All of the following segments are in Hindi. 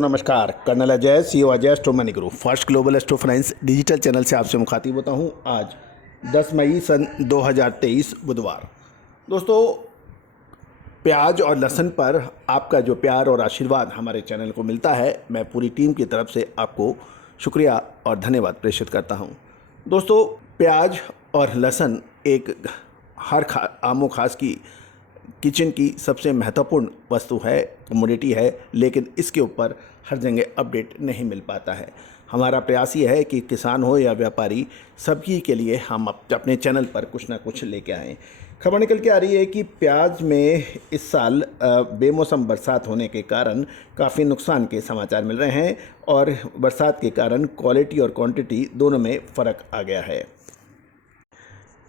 नमस्कार, colonel Ajay, CEO Ajay astro money group first global astro finance digital channel से आपसे मुखातिब होता हूं। आज 10 मई सन 2023 बुधवार। दोस्तों, प्याज और लहसुन पर आपका जो प्यार और आशीर्वाद हमारे चैनल को मिलता है, मैं पूरी टीम की तरफ से आपको शुक्रिया और धन्यवाद प्रेषित करता हूं। दोस्तों, प्याज और लहसुन एक हर आमो खास की किचन की सबसे महत्वपूर्ण वस्तु है, कमोडिटी है, लेकिन इसके ऊपर हर जगह अपडेट नहीं मिल पाता है। हमारा प्रयास ये है कि किसान हो या व्यापारी, सभी के लिए हम अपने चैनल पर कुछ ना कुछ लेके आएँ। खबर निकल के आ रही है कि प्याज में इस साल बेमौसम बरसात होने के कारण काफ़ी नुकसान के समाचार मिल रहे हैं और बरसात के कारण क्वालिटी और क्वांटिटी दोनों में फ़र्क आ गया है।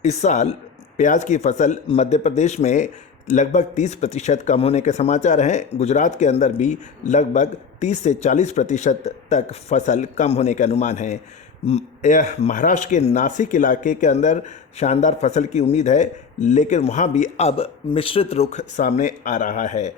इस साल प्याज की फसल मध्य प्रदेश में लगभग 30% कम होने के समाचार हैं। गुजरात के अंदर भी लगभग 30 से 40% तक फसल कम होने के अनुमान है। महाराष्ट्र के नासिक इलाके के अंदर शानदार फसल की उम्मीद है, लेकिन वहाँ भी अब मिश्रित रुख सामने आ रहा है।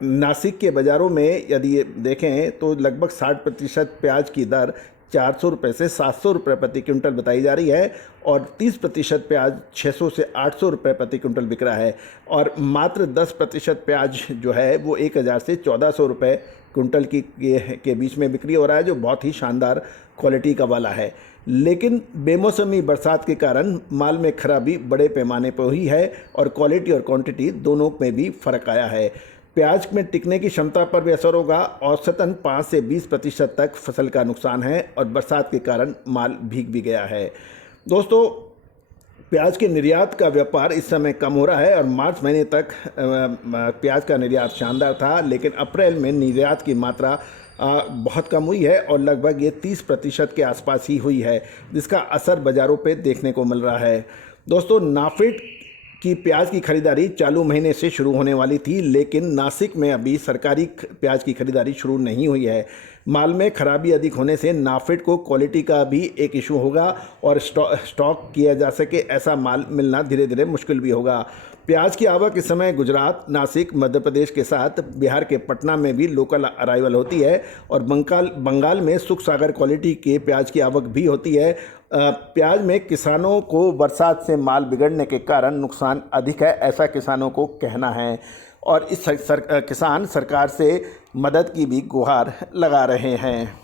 नासिक के बाज़ारों में यदि देखें तो लगभग 60% प्याज की दर 400 रुपये से 700 रुपये प्रति क्विंटल बताई जा रही है और 30% प्याज 600 से 800 रुपये प्रति क्विंटल बिक रहा है और मात्र 10% प्याज जो है वो 1000 से 1400 रुपये क्विंटल के बीच में बिक्री हो रहा है, जो बहुत ही शानदार क्वालिटी का वाला है। लेकिन बेमौसमी बरसात के कारण माल में खराबी बड़े पैमाने पर हुई है और क्वालिटी और क्वांटिटी दोनों में भी फ़र्क आया है। प्याज में टिकने की क्षमता पर भी असर होगा। औसतन 5 से 20% तक फसल का नुकसान है और बरसात के कारण माल भीग भी गया है। दोस्तों, प्याज के निर्यात का व्यापार इस समय कम हो रहा है और मार्च महीने तक प्याज का निर्यात शानदार था, लेकिन अप्रैल में निर्यात की मात्रा बहुत कम हुई है और लगभग ये 30% के आसपास ही हुई है, जिसका असर बाज़ारों पे देखने को मिल रहा है। दोस्तों, नाफेड की प्याज की खरीदारी चालू महीने से शुरू होने वाली थी, लेकिन नासिक में अभी सरकारी प्याज की खरीदारी शुरू नहीं हुई है। माल में खराबी अधिक होने से नाफेड को क्वालिटी का भी एक इशू होगा और स्टॉक किया जा सके ऐसा माल मिलना धीरे धीरे मुश्किल भी होगा। प्याज की आवक इस समय गुजरात, नासिक, मध्य प्रदेश के साथ बिहार के पटना में भी लोकल अराइवल होती है और बंगाल में सुख सागर क्वालिटी के प्याज की आवक भी होती है। प्याज में किसानों को बरसात से माल बिगड़ने के कारण नुकसान अधिक है, ऐसा किसानों को कहना है और इस किसान सरकार से मदद की भी गुहार लगा रहे हैं।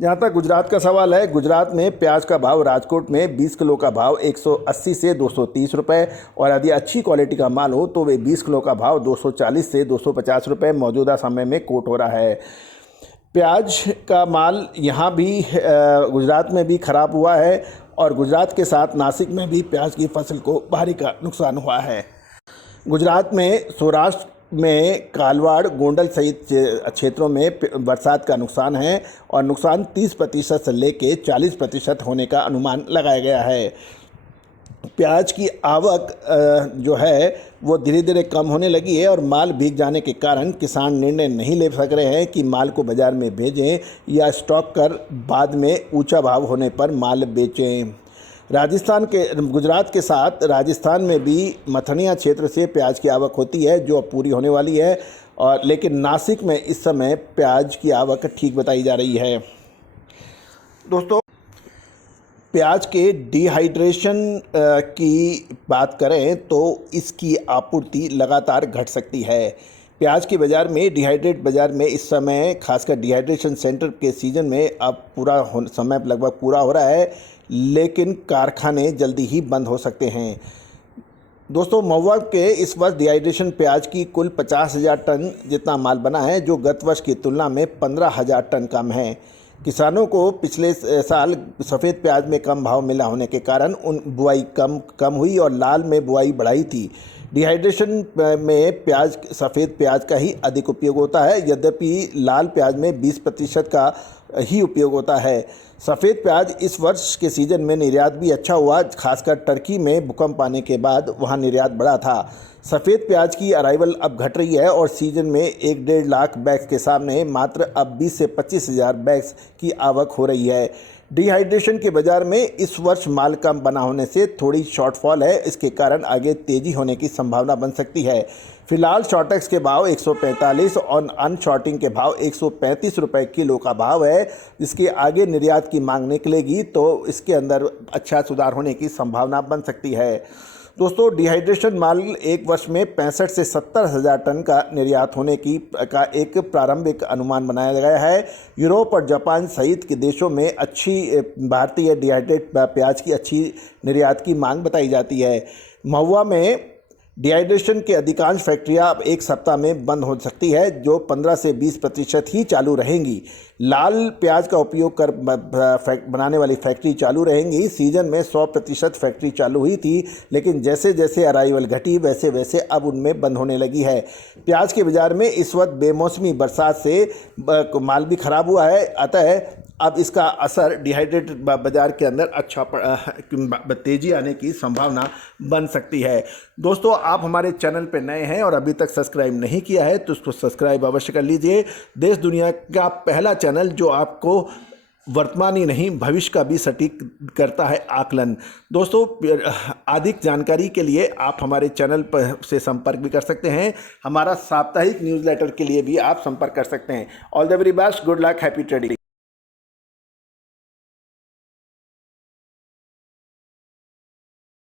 जहाँ तक गुजरात का सवाल है, गुजरात में प्याज का भाव राजकोट में 20 किलो का भाव 180 से 230 रुपये और यदि अच्छी क्वालिटी का माल हो तो वे 20 किलो का भाव 240 से 250 रुपये मौजूदा समय में कोट हो रहा है। प्याज का माल यहाँ भी गुजरात में भी ख़राब हुआ है और गुजरात के साथ नासिक में भी प्याज की फसल को भारी का नुकसान हुआ है। गुजरात में सौराष्ट्र में कालवाड़, गोंडल सहित क्षेत्रों में बरसात का नुकसान है और नुकसान 30% से लेकर 40% होने का अनुमान लगाया गया है। प्याज की आवक जो है वो धीरे धीरे कम होने लगी है और माल भीग जाने के कारण किसान निर्णय नहीं ले सक रहे हैं कि माल को बाज़ार में भेजें या स्टॉक कर बाद में ऊंचा भाव होने पर माल बेचें। गुजरात के साथ राजस्थान में भी मथनिया क्षेत्र से प्याज की आवक होती है जो अब पूरी होने वाली है और लेकिन नासिक में इस समय प्याज की आवक ठीक बताई जा रही है। दोस्तों, प्याज के डिहाइड्रेशन की बात करें तो इसकी आपूर्ति लगातार घट सकती है। प्याज के बाज़ार में डिहाइड्रेट बाज़ार में इस समय खासकर डिहाइड्रेशन सेंटर के सीज़न में अब समय लगभग पूरा हो रहा है, लेकिन कारखाने जल्दी ही बंद हो सकते हैं। दोस्तों, महुआ के इस वर्ष डिहाइड्रेशन प्याज की कुल 50,000 टन जितना माल बना है, जो गत वर्ष की तुलना में 15,000 टन कम है। किसानों को पिछले साल सफ़ेद प्याज में कम भाव मिला होने के कारण उन बुआई कम हुई और लाल में बुआई बढ़ाई थी। डिहाइड्रेशन में सफ़ेद प्याज का ही अधिक उपयोग होता है, यद्यपि लाल प्याज में 20% का ही उपयोग होता है। सफ़ेद प्याज इस वर्ष के सीज़न में निर्यात भी अच्छा हुआ, खासकर टर्की में भूकंप आने के बाद वहां निर्यात बढ़ा था। सफ़ेद प्याज की अराइवल अब घट रही है और सीजन में 1-1.5 लाख बैग्स के सामने मात्र अब 20 से 25 हज़ार बैग्स की आवक हो रही है। डिहाइड्रेशन के बाजार में इस वर्ष माल कम बना होने से थोड़ी शॉर्टफॉल है, इसके कारण आगे तेजी होने की संभावना बन सकती है। फिलहाल शॉर्टेक्स के भाव 145 और अनशॉर्टिंग के भाव 135 रुपए किलो का भाव है। इसके आगे निर्यात की मांग निकलेगी तो इसके अंदर अच्छा सुधार होने की संभावना बन सकती है। दोस्तों, डिहाइड्रेशन माल एक वर्ष में 65 से 70 हज़ार टन का निर्यात होने का एक प्रारंभिक अनुमान बनाया गया है। यूरोप और जापान सहित के देशों में अच्छी भारतीय डिहाइड्रेट प्याज की अच्छी निर्यात की मांग बताई जाती है। महुआ में डिहाइड्रेशन के अधिकांश फैक्ट्रियां अब एक सप्ताह में बंद हो सकती है, जो 15 से 20% ही चालू रहेंगी। लाल प्याज का उपयोग कर बनाने वाली फैक्ट्री चालू रहेंगी। सीजन में 100% फैक्ट्री चालू हुई थी, लेकिन जैसे जैसे अराइवल घटी वैसे वैसे अब उनमें बंद होने लगी है। प्याज के बाज़ार में इस वक्त बेमौसमी बरसात से माल भी ख़राब हुआ है, अतः अब इसका असर डिहाइड्रेट बाज़ार के अंदर अच्छा तेज़ी आने की संभावना बन सकती है। दोस्तों, आप हमारे चैनल पर नए हैं और अभी तक सब्सक्राइब नहीं किया है तो उसको सब्सक्राइब अवश्य कर लीजिए। देश दुनिया का पहला चैनल जो आपको वर्तमान ही नहीं भविष्य का भी सटीक करता है आकलन। दोस्तों, अधिक जानकारी के लिए आप हमारे चैनल पर से संपर्क भी कर सकते हैं। हमारा साप्ताहिक न्यूज़लेटर के लिए भी आप संपर्क कर सकते हैं। All the very best, good luck, happy trading.